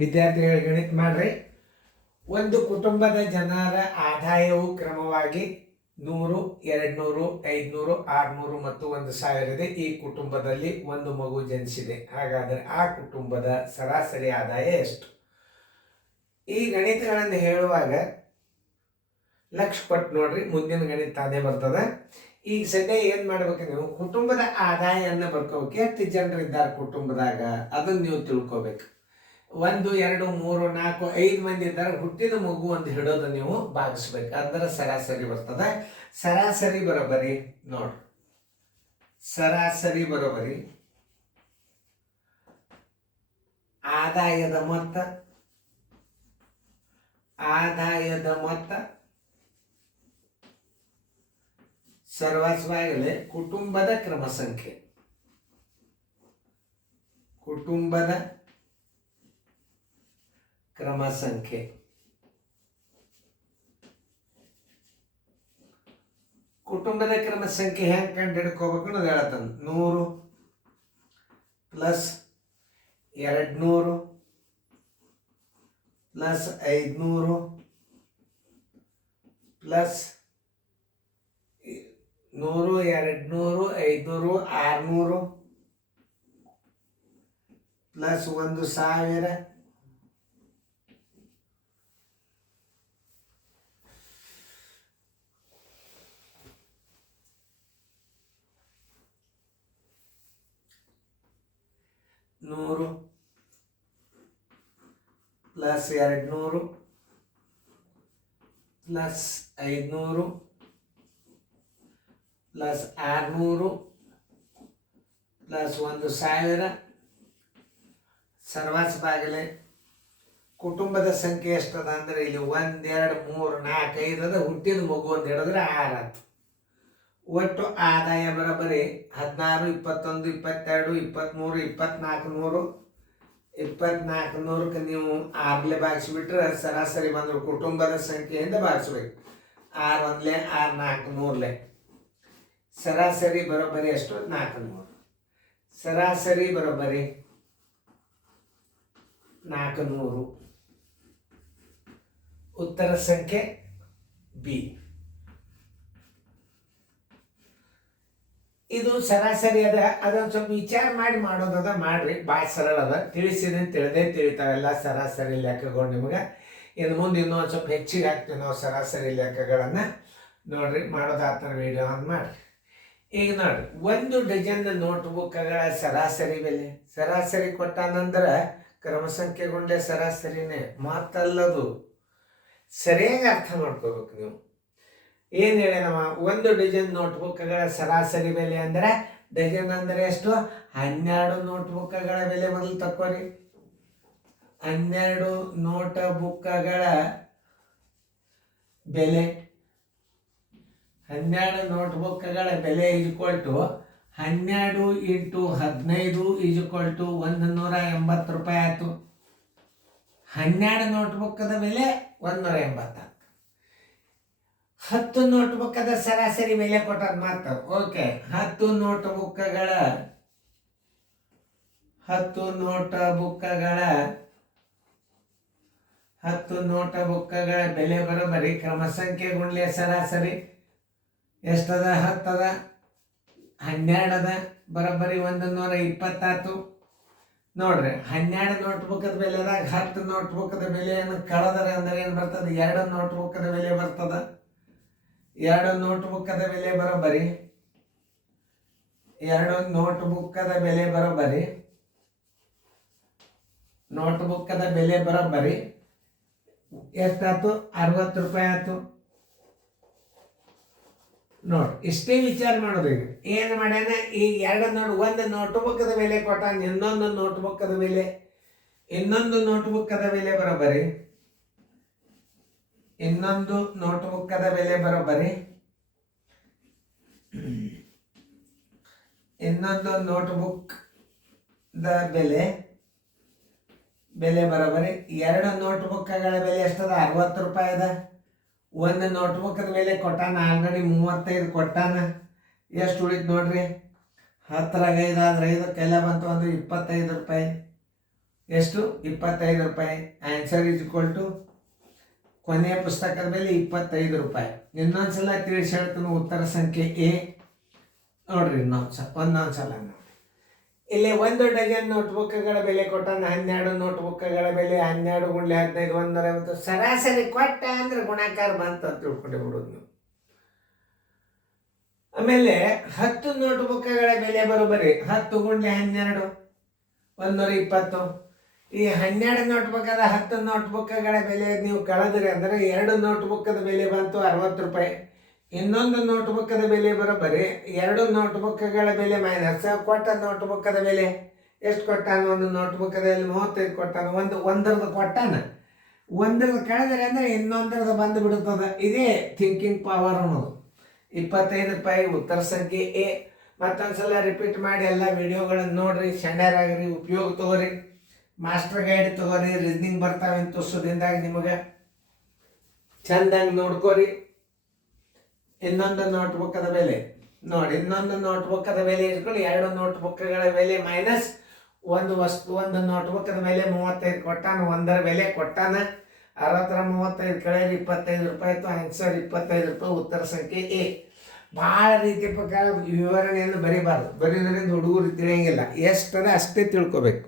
ವಿದ್ಯಾರ್ಥಿಗಳ ಗಣಿತ ಮಾಡ್ರಿ. ಒಂದು ಕುಟುಂಬದ ಜನರ ಆದಾಯವು ಕ್ರಮವಾಗಿ 100, 200, 500, 600 ಮತ್ತು 1000 ಇದೆ. ಈ ಕುಟುಂಬದಲ್ಲಿ ಒಂದು ಮಗು ಜನಿಸಿದೆ. ಹಾಗಾದರೆ ಆ ಕುಟುಂಬದ ಸರಾಸರಿ ಆದಾಯ ಎಷ್ಟು? ಈ ಗಣಿತಗಳನ್ನು ಹೇಳುವಾಗ ಲಕ್ಷ ಕೊಟ್ಟು ನೋಡ್ರಿ, ಮುಂದಿನ ಗಣಿತ ಅದೇ ಬರ್ತದೆ. ಈಗ ಸದ್ಯ ಏನು ಮಾಡ್ಬೇಕು, ನೀವು ಕುಟುಂಬದ ಆದಾಯವನ್ನು ಬರ್ಕೋಬೇಕು. ಎಷ್ಟು ಜನರು ಇದ್ದಾರೆ ಕುಟುಂಬದಾಗ ಅದನ್ನು ನೀವು ತಿಳ್ಕೊಬೇಕು. 1, 2, 3, 4, 5 ಮಂದಿ ಇದ್ದಾರೆ. ಹುಟ್ಟಿದ ಮಗು ಒಂದು ಹಿಡೋದು ನೀವು ಭಾಗಿಸ್ಬೇಕು. ಅದರ ಸರಾಸರಿ ಬರ್ತದೆ. ಸರಾಸರಿ ಬರೋಬರಿ ನೋಡ್ರಿ, ಸರಾಸರಿ ಬರೋಬರಿ ಆದಾಯದ ಮೊತ್ತ, ಆದಾಯದ ಮೊತ್ತ ಸರ್ವಸ್ವಾಗಲೇ ಕುಟುಂಬದ ಕ್ರಮ ಸಂಖ್ಯೆ, ಕುಟುಂಬದ ಕ್ರಮ ಸಂಖ್ಯೆ. ಕುಟುಂಬದ ಕ್ರಮ ಸಂಖ್ಯೆ ಹೆಂಗೆ ಕಂಡು ಹಿಡ್ಕೋಬೇಕು ಅನ್ನೋದು ಹೇಳತ್ತಂದು. 100 plus 200 plus 500 plus 100, 200, 500, 600 plus 1000 100 plus 200 plus 500 plus 600 plus 1000 ಸರ್ವಾಸ್ Baglay ಕುಟುಂಬದ ಸಂಖ್ಯೆ ಎಷ್ಟದ ಅಂದ್ರೆ ಇಲ್ಲಿ 1, 2, 3, 4, 5 ಅದ. ಹುಟ್ಟಿದ ಮಗು ಅಂತ ಹೇಳಿದ್ರೆ 6 ಆಯ್ತು. ಒಟ್ಟು ಆದಾಯ ಬರೋಬ್ಬರಿ 16, 21, 22, 23, 2400. 2400ಕ್ಕೆ ನೀವು 6ಲೆ ಭಾಗಿಸ್ಬಿಟ್ರೆ ಸರಾಸರಿ ಬಂದ್ರು ಕುಟುಂಬದ ಸಂಖ್ಯೆಯಿಂದ ಭಾಗಿಸ್ಬೇಕು. 6 1 6 4 3 ಸರಾಸರಿ ಬರೋಬ್ಬರಿ ಎಷ್ಟು? 400. ಸರಾಸರಿ ಬರೋಬ್ಬರಿ 400. ಉತ್ತರ ಸಂಖ್ಯೆ ಬಿ. ಇದು ಸರಾಸರಿ ಅದ. ಅದೊಂದು ಸ್ವಲ್ಪ ವಿಚಾರ ಮಾಡಿ ಮಾಡೋದದ, ಮಾಡ್ರಿ. ಭಾಳ ಸರಳ ಅದ. ತಿಳಿಸಿದ್ರೆ ತಿಳಿದೇ ತಿಳಿತಾವೆಲ್ಲ ಸರಾಸರಿ ಲೆಕ್ಕಗಳು ನಿಮ್ಗೆ. ಇನ್ನು ಮುಂದೆ ಇನ್ನೊಂದು ಸ್ವಲ್ಪ ಹೆಚ್ಚಿಗೆ ಹಾಕ್ತೀವಿ ನಾವು ಸರಾಸರಿ ಲೆಕ್ಕಗಳನ್ನು. ನೋಡ್ರಿ, ಮಾಡೋದಾಗ್ತಾನೆ ವಿಡಿಯೋ ಆನ್ ಮಾಡಿರಿ. ಈಗ ನೋಡ್ರಿ, 1 ಡಜನ್ ನೋಟ್ಬುಕ್ಗಳ ಸರಾಸರಿ ಬೆಲೆ. ಸರಾಸರಿ ಕೊಟ್ಟಾನಂದ್ರೆ ಕ್ರಮ ಸಂಖ್ಯೆಗೊಂಡೆ ಸರಾಸರಿನೇ ಮಾತಲ್ಲದು. ಸರಿಯಾಗಿ ಅರ್ಥ ಮಾಡ್ಕೋಬೇಕು ನೀವು. ಏನು ಹೇಳಿ ನಮ್ಮ 1 ಡಜನ್ ನೋಟ್ಬುಕ್ಗಳ ಸರಾಸರಿ ಬೆಲೆ ಅಂದ್ರೆ, ಡಜನ್ ಅಂದರೆ ಎಷ್ಟು? 12 ನೋಟ್ಬುಕ್ಗಳ ಬೆಲೆ ಮೊದಲು ತಕ್ಕೋರಿ. 12 ನೋಟ್ಬುಕ್ಗಳ ಬೆಲೆ, 12 ನೋಟ್ಬುಕ್ಗಳ ಬೆಲೆ ಇಜ್ಕೊಳ್ಟು 12 × 15 ಇಜ್ಕೊಳ್ಟು 180 ರೂಪಾಯಿ ಆಯ್ತು. 12 ನೋಟ್ಬುಕ್ಕದ ಬೆಲೆ 180. 10 ನೋಟ್ಬುಕ್ಕದ ಸರಾಸರಿ ಬೆಲೆ ಕೊಟ್ಟದ ಮಾತು. ಓಕೆ, 10 ನೋಟ್ಬುಕ್ಗಳ ಬೆಲೆ ಬರೋಬರಿ ಕ್ರಮ ಸಂಖ್ಯೆ ಗುಂಡ್ಲೆ ಸರಾಸರಿ ಎಷ್ಟದ? 10 ಅದ, 12 ಅದ, ಬರೋಬ್ಬರಿ 120 ನೋಡ್ರಿ. 12 ನೋಟ್ಬುಕ್ಕದ ಬೆಲೆದಾಗ 10 ನೋಟ್ಬುಕ್ಕದ ಬೆಲೆಯನ್ನು ಕಳೆದರೆ ಅಂದ್ರೆ ಏನು ಬರ್ತದೆ? 2 ನೋಟ್ಬುಕ್ಕದ ಬೆಲೆ ಬರ್ತದ. 2 ನೋಟ್ಬುಕ್ಕದ ಬೆಲೆ ಬರೋಬ್ಬರಿ 2 ನೋಟ್ಬುಕ್ಕದ ಬೆಲೆ ಬರೋಬ್ಬರಿ ನೋಟ್ಬುಕ್ಕದ ಬೆಲೆ ಬರೋಬ್ಬರಿ ಎಷ್ಟಾಯ್ತು? 60 ರೂಪಾಯಿ ಆಯ್ತು. ನೋಡಿ, ಇಷ್ಟೇ ವಿಚಾರ ಮಾಡೋದು. ಈಗ ಏನು ಮಾಡ್ಯಾನ? ಈ 2 ನೋಟ್, 1 ನೋಟ್ಬುಕ್ಕದ ಬೆಲೆ ಕೊಟ್ಟಾನ, ಇನ್ನೊಂದು ನೋಟ್ಬುಕ್ಕದ ಬೆಲೆ, ಇನ್ನೊಂದು ನೋಟ್ಬುಕ್ಕದ ಬೆಲೆ ಬರೋಬ್ಬರಿ, ಇನ್ನೊಂದು ನೋಟ್ಬುಕ್ಕದ ಬೆಲೆ ಬರೋಬ್ಬರಿ, ಇನ್ನೊಂದು ನೋಟ್ಬುಕ್ ದ ಬೆಲೆ ಬರೋಬ್ಬರಿ 2 ನೋಟ್ಬುಕ್ಗಳ ಬೆಲೆ ಎಷ್ಟದ? 60 ರೂಪಾಯಿ ಅದ. 1 ನೋಟ್ಬುಕ್ಕದ ಬೆಲೆ ಕೊಟ್ಟಾನ ಆಲ್ರೆಡಿ 35 ಕೊಟ್ಟಾನ. ಎಷ್ಟು ಉಳಿತು ನೋಡ್ರಿ? 10 5 ಆದ್ರೆ 5 ಕೈಲ ಬಂತು, ಒಂದು 25 ರೂಪಾಯಿ. ಎಷ್ಟು? 25 ರೂಪಾಯಿ. ಆನ್ಸರ್ ಇಸ್ ಈಕ್ವಲ್ ಟು ಕೊನೆಯ ಪುಸ್ತಕದ ಬೆಲೆ 25 ರೂಪಾಯಿ. ಇನ್ನೊಂದ್ಸಲ ತಿಳಿಸಿ ಹೇಳ್ತಾನೆ ಉತ್ತರ ಸಂಖ್ಯೆ ಎ. ನೋಡ್ರಿ ಒಂದೊಂದ್ಸಲ ನೋಡಿ. ಇಲ್ಲಿ 1 ಡಜನ್ ನೋಟ್ಬುಕ್ಗಳ ಬೆಲೆ ಕೊಟ್ಟಾನ 12 ನೋಟ್ಬುಕ್ಗಳ ಬೆಲೆ 12 × 15 150. ಸರಾಸರಿ ಕೊಟ್ಟ ಅಂದ್ರೆ ಗುಣಾಕಾರ ಬಂತು ಅಂತ ತಿಳ್ಕೊಂಡೆ ಬಿಡೋದು ನೀವು. ಆಮೇಲೆ 10 ನೋಟ್ಬುಕ್ಗಳ ಬೆಲೆ ಬರೋಬರಿ 10 × 12 120. ಈ 12 ನೋಟ್ಬುಕ್ಕದ 10 ನೋಟ್ಬುಕ್ಗಳ ಬೆಲೆ ನೀವು ಕಳೆದ್ರಿ ಅಂದ್ರೆ 2 ನೋಟ್ಬುಕ್ಕದ ಬೆಲೆ ಬಂತು 60 ರೂಪಾಯಿ. ಇನ್ನೊಂದು ನೋಟ್ಬುಕ್ಕದ ಬೆಲೆ ಬರೋಬರಿ 2 ನೋಟ್ಬುಕ್ಗಳ ಬೆಲೆ ಮೈನಸ್ ಕೊಟ್ಟ ನೋಟ್ಬುಕ್ಕದ ಬೆಲೆ ಎಷ್ಟು ಕೊಟ್ಟಾನ? ಒಂದು ನೋಟ್ಬುಕ್ಕದಲ್ಲಿ 35 ಕೊಟ್ಟಾನ. ಒಂದರದ್ದು ಕೊಟ್ಟಾನ, ಒಂದರದ್ದು ಕಳೆದ್ರೆ ಅಂದ್ರೆ ಇನ್ನೊಂದರದ್ದು ಬಂದು ಬಿಡುತ್ತದೆ. ಇದೇ ಥಿಂಕಿಂಗ್ ಪವರ್ ಅನ್ನೋದು. 25 ರೂಪಾಯಿ ಉತ್ತರ ಸಂಖ್ಯೆ ಎ. ಮತ್ತೊಂದ್ಸಲ ರಿಪೀಟ್ ಮಾಡಿ ಎಲ್ಲ ವಿಡಿಯೋಗಳನ್ನು ನೋಡ್ರಿ, ಸಣ್ಣರಾಗ್ರಿ, ಉಪಯೋಗ ತಗೋರಿ, ಮಾಸ್ಟರ್ ಗೈಡ್ ತಗೋರಿ. ರೀಸನಿಂಗ್ ಬರ್ತಾವೆ ಅಂತ ತೋರ್ಸೋದ್ರಿಂದಾಗ ನಿಮಗೆ ಚಂದಾಗಿ ನೋಡ್ಕೋರಿ. ಇನ್ನೊಂದು ನೋಟ್ಬುಕ್ಕದ ಬೆಲೆ ನೋಡಿ, ಇನ್ನೊಂದು ನೋಟ್ಬುಕ್ಕದ ಬೆಲೆ ಇಟ್ಕೊಳ್ಳಿ. 2 ನೋಟ್ಬುಕ್ಗಳ ಬೆಲೆ ಮೈನಸ್ ಒಂದು ನೋಟ್ಬುಕ್ಕದ ಬೆಲೆ 35 ಕೊಟ್ಟಾನ, ಒಂದರ ಬೆಲೆ ಕೊಟ್ಟಾನ 60 35 ಕಳೆದ್ರೆ 25 ರೂಪಾಯಿ ಇತ್ತು. ಆನ್ಸರ್ 25 ರೂಪಾಯಿ ಉತ್ತರ ಸಂಖ್ಯೆ ಎ. ಭಾಳ ರೀತಿ ಪ್ರಕಾರ ವಿವರಣೆಯನ್ನು ಬರೀಬಾರ್ದು, ಬರೀದ್ರಿಂದ ಹುಡುಗರು ತಿಳಿಯಂಗಿಲ್ಲ. ಎಷ್ಟದ ಅಷ್ಟೇ ತಿಳ್ಕೊಬೇಕು.